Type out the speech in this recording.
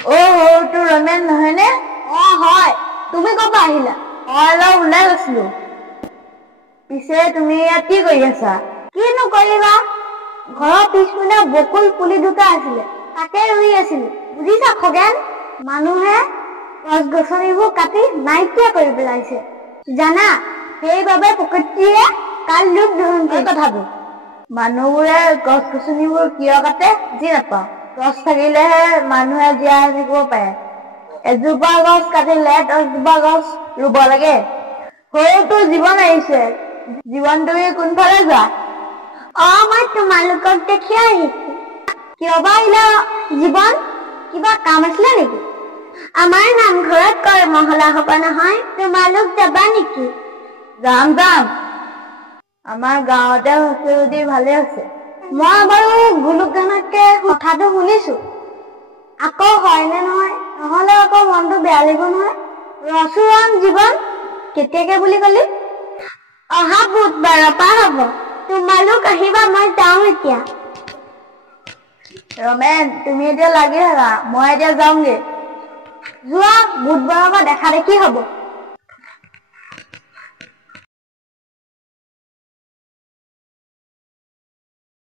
সৰুটো ৰমেন নহয়নে? হয়। তুমি ক'ৰ পৰা আহিলা? অলপ ওলাই গৈছিলো। পিছে তুমি ইয়াত কি কৰি আছা? কিনো কৰিবা, ঘৰৰ পিছপিনে বকুল পুলি দুটা আছিলে, তাকে ৰুই আছিলো। বুজিছা খগেন, মানুহে গছ গছনিবোৰ কাটি নাইকিয়া কৰি পেলাইছে জানা, সেইবাবে প্ৰকৃতিয়ে কাল ৰূপ ধাৰণ কৰে। কথাটো মানুহবোৰে গছ গছনিবোৰ কিয় কাটে বুজি নাপাওঁ। গছ থাকিলেহে মানুহে জীয়াই থাকিব পাৰে। এজোপা গছ কাটিলে 10জোপা গছ ৰুব লাগে। সৰুটো জীৱন আহিছে, জীৱন তুমি কোনফালে যোৱা? মই তোমালোকক দেখি আহিছো। কিয় বা আহিলা জীৱন? কিবা কাম আছিলে নেকি? আমাৰ নামঘৰত কৰ্মশালা হ'ব নহয়, তোমালোক যাবা নেকি? যাম। আমাৰ গাঁৱতে হৈছে যদি ভালে হৈছে। মই বাৰু গুলুকদানতকে কথাটো শুনিছো, আকৌ হয়নে নহয়, নহলে আকৌ মনটো বেয়া লাগিব নহয়। ৰচোন জীৱন, কেতিয়াকে বুলি কলি? অহা বুধবাৰৰ পৰা হ'ব। তোমালোক আহিবা, মই যাওঁ এতিয়া। ৰমেন, তুমি এতিয়া লাগি থাকা, মই এতিয়া যাওঁগে। যোৱা, বুধবাৰৰ পৰা দেখা দেখি হ'ব।